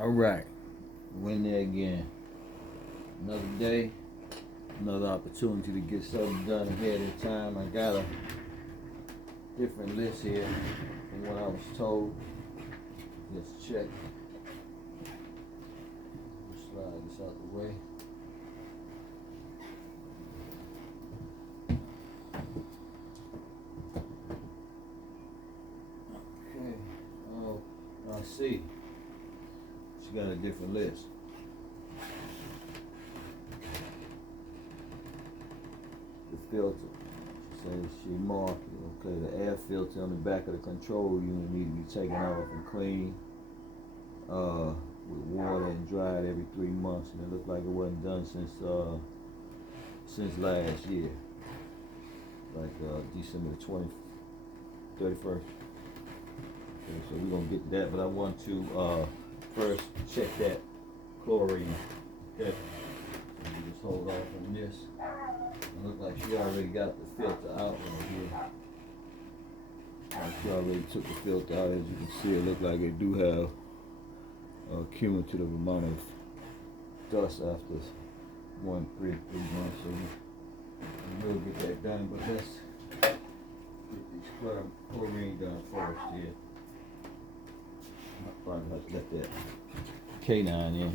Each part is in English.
Alright, we're in there again. Another day, another opportunity to get something done ahead of time. I got a different list here from what I was told. Let's check. Slide this out the way. Okay, oh, I see. She got a different list. The filter. She says she marked it. Okay, the air filter on the back of the control unit need to be taken off and cleaned with water and dried every 3 months. And it looked like it wasn't done since last year, like December the 31st. Okay, so we're gonna get to that, but I want to first check that chlorine. Okay, you just hold off on this. It looks like she already got the filter out right here. She already took the filter out. As you can see, it looks like it do have a cumulative amount of dust after 3 months. So we will get that done, but let's get these chlorine done first here. I'll probably have to let that canine in.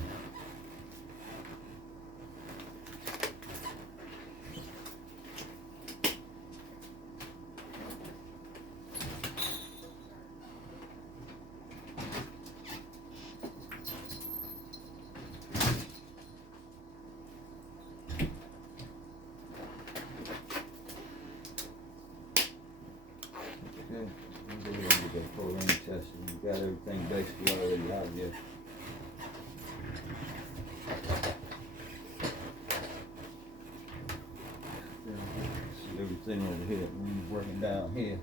Okay, we're going to get that chlorine tested. We got everything basically already out here. See everything over here. We're working down here.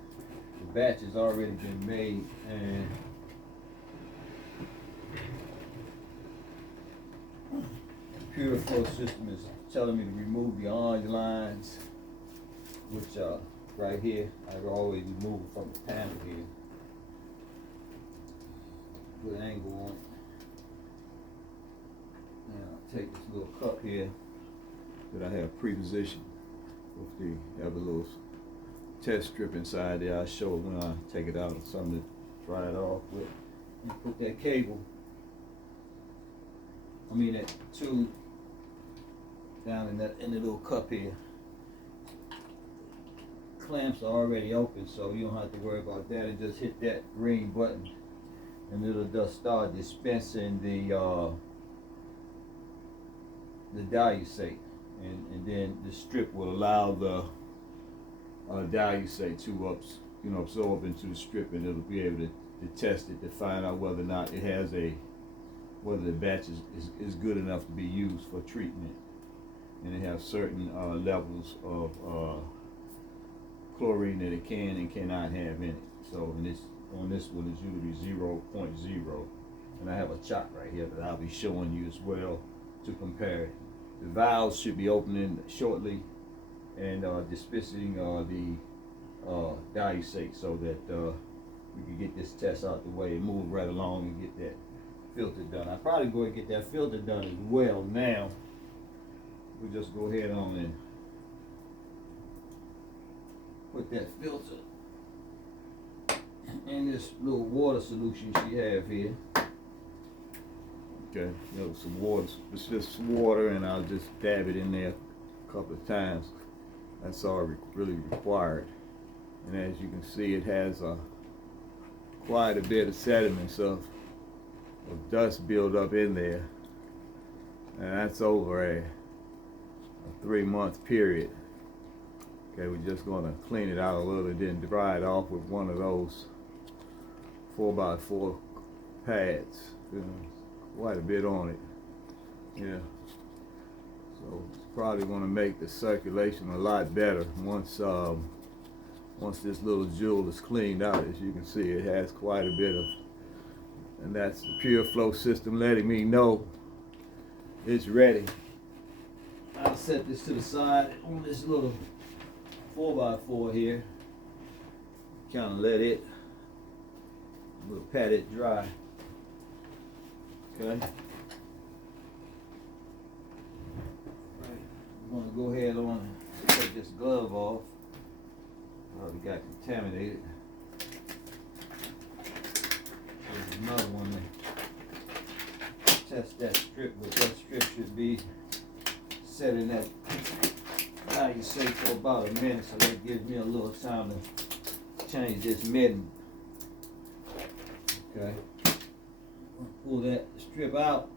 The batch has already been made, and the PureFlow system is telling me to remove the orange lines, which are right here. I always remove it from the panel here. Good angle on it. And I'll take this little cup here that I have pre-positioned with the other little test strip inside there. I'll show it when I take it out, or something to dry it off with. You put that cable, that tube down in the little cup here. Clamps are already open, so you don't have to worry about that. And just hit that green button, and it'll just start dispensing the diusate, and then the strip will allow the diusate to absorb into the strip, and it'll be able to test it to find out whether or not it has whether the batch is good enough to be used for treatment. And it has certain levels of chlorine that it can and cannot have in it. So on this one is usually 0.0, and I have a chart right here that I'll be showing you as well to compare it. The valves should be opening shortly and dispensing the diusate, so that we can get this test out the way and move right along and get that filter done. I'll probably go and get that filter done as well now. We'll just go ahead on and put that filter in this little water solution she have here. Okay, some water. It's just water, and I'll just dab it in there a couple of times. That's all really required. And as you can see, it has quite a bit of sediments of dust build up in there, and that's over a 3-month period. Okay, we're just going to clean it out a little bit, then dry it off with one of those 4x4 pads. Quite a bit on it. Yeah. So it's probably going to make the circulation a lot better once this little jewel is cleaned out. As you can see, it has quite a bit of, and that's the PureFlow system letting me know it's ready. I'll set this to the side on this little 4x4 here. Kind of let it, we'll pat it dry. Okay. Right. We're gonna go ahead on and take this glove off. Already got contaminated. There's another one there. Test that strip, but that strip should be set in that value safe for about a minute, so that gives me a little time to change this mitten. Okay. Pull that strip out.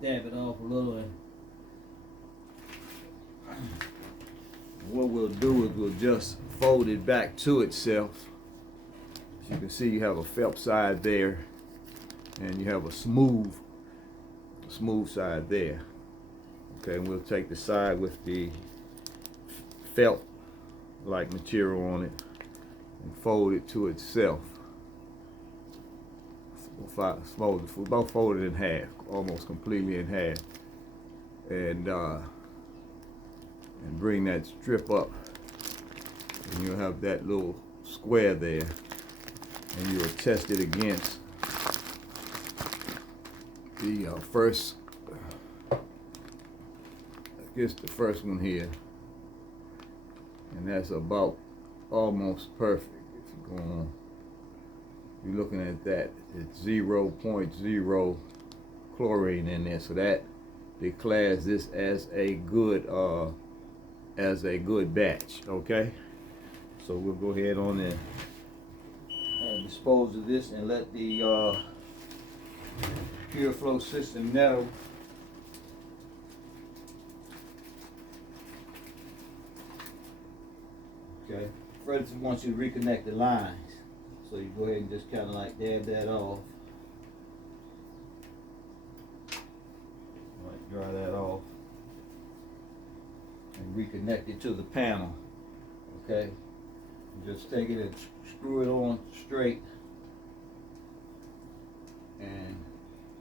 Dab it off a little, and what we'll do is we'll just fold it back to itself. As you can see, you have a felt side there, and you have a smooth side there. Okay, and we'll take the side with the felt like material on it and fold it to itself. About fold it in half, almost completely in half, and bring that strip up, and you'll have that little square there, and you'll test it against the first, I guess the first one here, and that's about almost perfect. If you're going on, you're looking at that, it's 0.0 chlorine in there, so that declares this as a good batch. Okay, so we'll go ahead on and dispose of this and let the PureFlow system know. Okay, first we want you to reconnect the lines, so you go ahead and just kind of like dab that off. Like dry that off and reconnect it to the panel. Okay, just take it and screw it on straight, and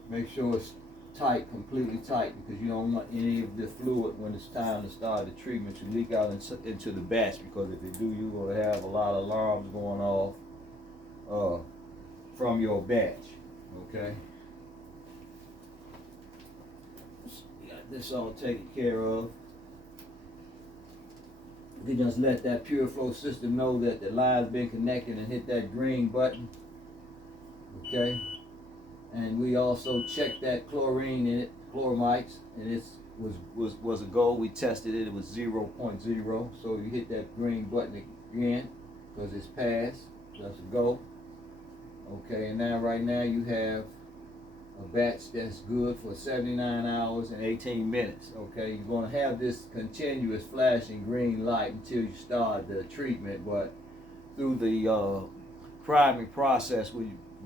make sure it's tight, completely tight, because you don't want any of the fluid when it's time to start the treatment to leak out into the batch, because if it do, you're going to have a lot of alarms going off from your batch. Okay, got this all taken care of. You just let that PureFlow system know that the line's been connected and hit that green button. Okay, and we also checked that chlorine in it, chloramides, and it was a go. We tested it; it was 0.0. So you hit that green button again because it's passed. That's a go. Okay, and now right now you have a batch that's good for 79 hours and 18 minutes. Okay, you're going to have this continuous flashing green light until you start the treatment, but through the priming process,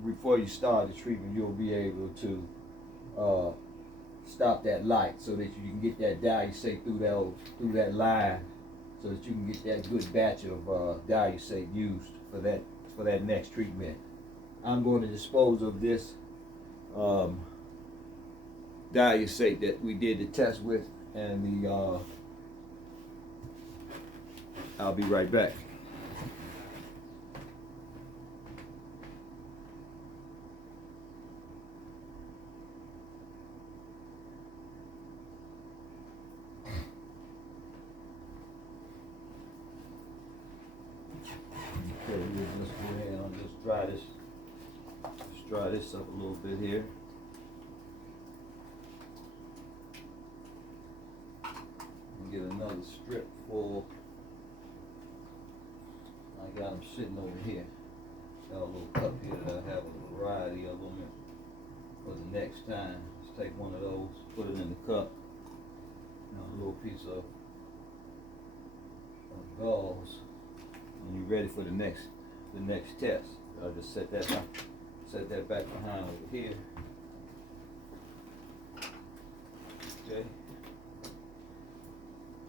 before you start the treatment, you'll be able to stop that light so that you can get that diusate through that line, so that you can get that good batch of diusate used for that next treatment. I'm going to dispose of this diusate that we did the test with, and I'll be right back. Okay, we'll just go ahead and just dry this up a little bit here. And get another strip full. I got them sitting over here. Got a little cup here that I have a variety of them for the next time. Just take one of those, put it in the cup. Now a little piece of gauze, and you're ready for the next test. I'll just set that back behind over here. Okay.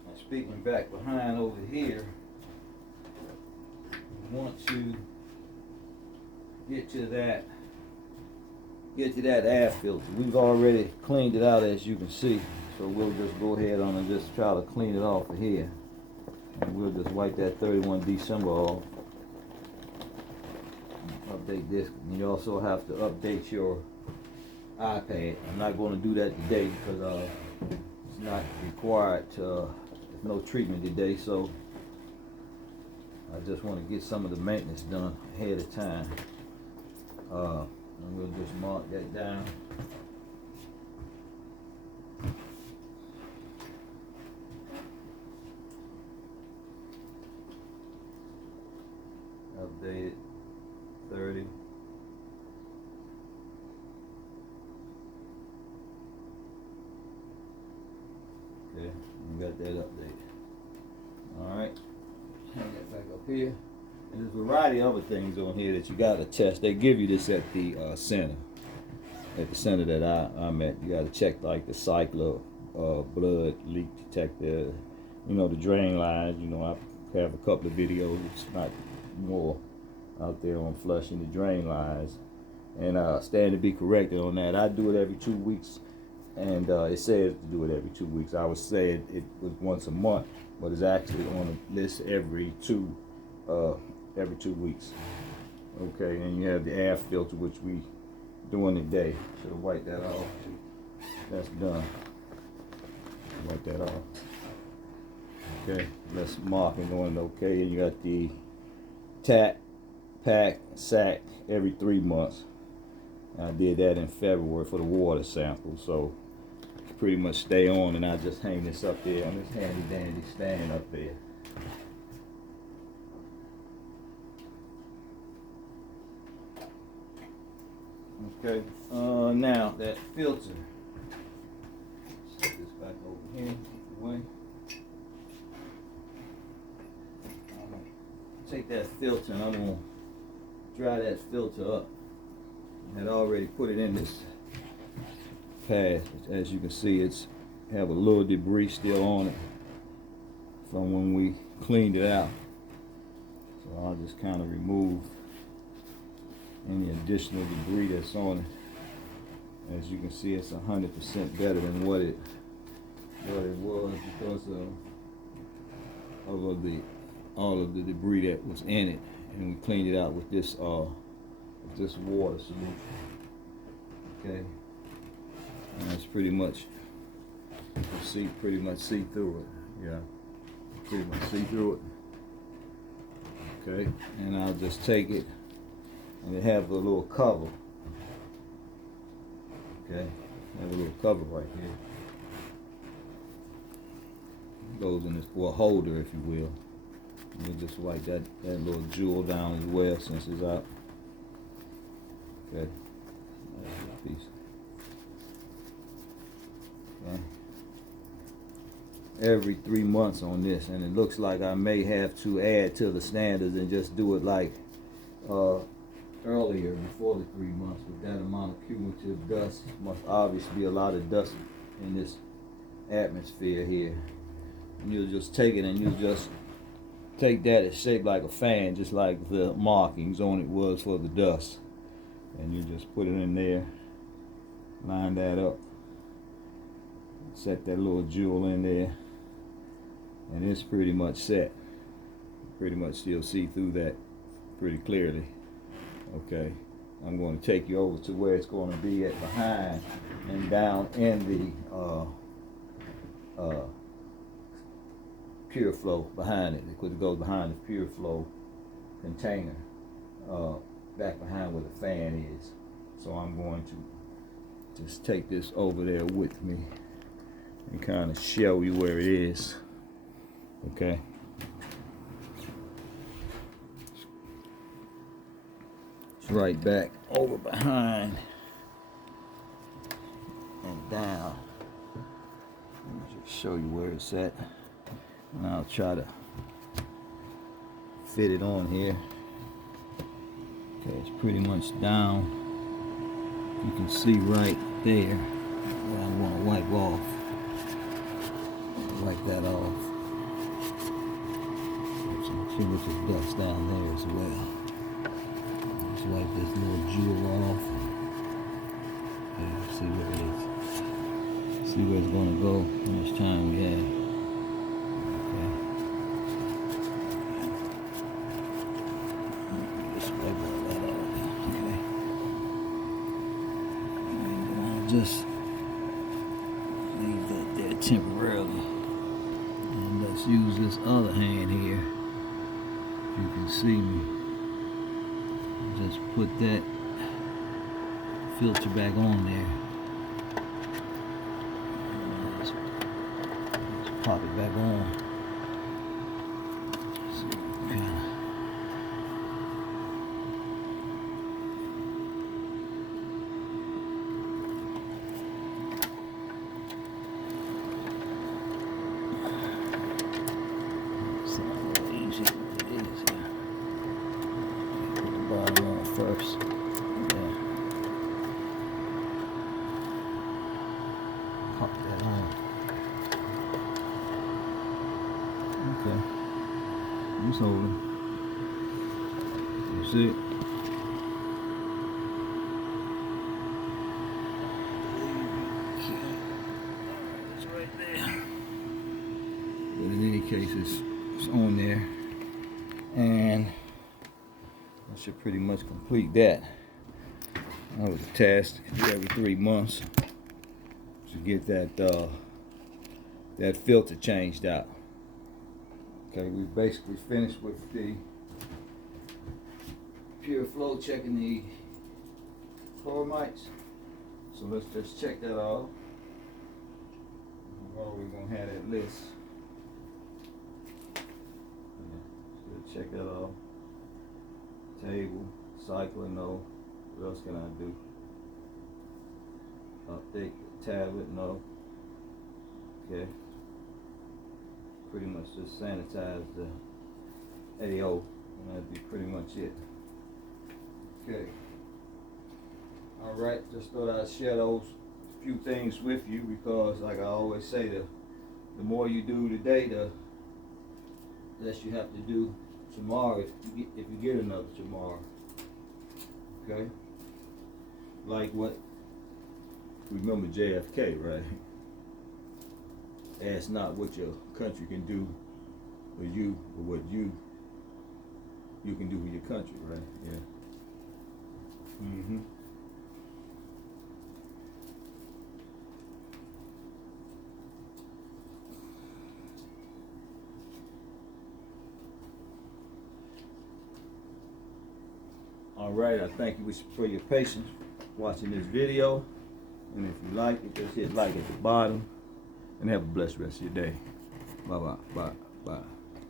Now speaking back behind over here, we want to get to that air filter. We've already cleaned it out, as you can see, so we'll just go ahead on and just try to clean it off of here, and we'll just wipe that 31 December off. Update this. And you also have to update your iPad. I'm not going to do that today because it's not required. There's no treatment today, so I just want to get some of the maintenance done ahead of time. And we'll just mark that down. Updated 30. Okay, we got that updated. Alright, hang that back up here. And there's a variety of other things on here that you gotta test. They give you this at the center. At the center that I'm at. You gotta check like the cycler blood leak detector, you know, the drain lines. You know, I have a couple of videos, it's not more out there on flushing the drain lines. And stand to be corrected on that. I do it every 2 weeks, and it says to do it every 2 weeks. I was saying it was once a month, but it's actually on a list every two weeks. Okay, and you have the air filter, which we doing today. Should have wiped that off. That's done. Wipe that off. Okay, let's mark and going okay. And you got the tack, pack, sack every 3 months. I did that in February for the water sample, so pretty much stay on, and I just hang this up there on this handy dandy stand up there. Okay, now that filter, set this back over here, away. Take that filter and I'm gonna dry that filter up. I had already put it in this pad. As you can see, it's have a little debris still on it from when we cleaned it out. So I'll just kind of remove any additional debris that's on it. As you can see, it's 100% better than what it was because of all of the debris that was in it, and we cleaned it out with this water solution. Okay, and that's pretty much pretty much see through it. Yeah, pretty much see through it. Okay, and I'll just take it, and it have a little cover. Okay, have a little cover right here. It goes in this for a holder, if you will. We'll just wipe that little jewel down as well since it's out. Okay, that's a piece. Okay. Every 3 months on this, and it looks like I may have to add to the standards and just do it like earlier before the 3 months. With that amount of cumulative dust, must obviously be a lot of dust in this atmosphere here. And you'll just take it and you'll just take that, it's shaped like a fan, just like the markings on it was for the dust. And you just put it in there, line that up, set that little jewel in there, and it's pretty much set. Pretty much still see through that pretty clearly. Okay, I'm going to take you over to where it's going to be at behind and down in the PureFlow behind it, because it goes behind the PureFlow container, back behind where the fan is. So I'm going to just take this over there with me and kind of show you where it is. Okay. It's right back over behind and down. Let me just show you where it's at. And I'll try to fit it on here. Okay, it's pretty much down. You can see right there where I want to wipe off. Wipe that off. There's some cumulative dust down there as well. Just wipe this little jewel off. Okay, see where it is. See where it's going to go. How much time we have. Just wipe all that off. just leave that there temporarily. And let's use this other hand here. If you can see me. Just put that filter back on there. Let's pop it back on. So kinda. It's not real easy, but it is here. Put the bottom on first. Yeah. Pop that on. Okay. Just holding. That's it. It's right there. But in any case, it's on there. And I should pretty much complete that. That was a task every 3 months to get that that filter changed out. Okay, we basically finished with the PureFlow, checking the chlorimites. So let's just check that off. Well, we're gonna have that list. Yeah, so check that off. Table, cycling, no. What else can I do? Update the tablet, no. Okay. Pretty much just sanitize the AO, and that'd be pretty much it. Okay. Alright, just thought I'd share those few things with you because, like I always say, the more you do today, the less you have to do tomorrow if you get another tomorrow. Okay? Like what? Remember JFK, right? Ask not what your country can do for you, but what you can do for your country, right? Yeah. Mm-hmm. All right, I thank you for your patience watching this video. And if you like it, just hit like at the bottom. And have a blessed rest of your day. Bye-bye. Bye. Bye.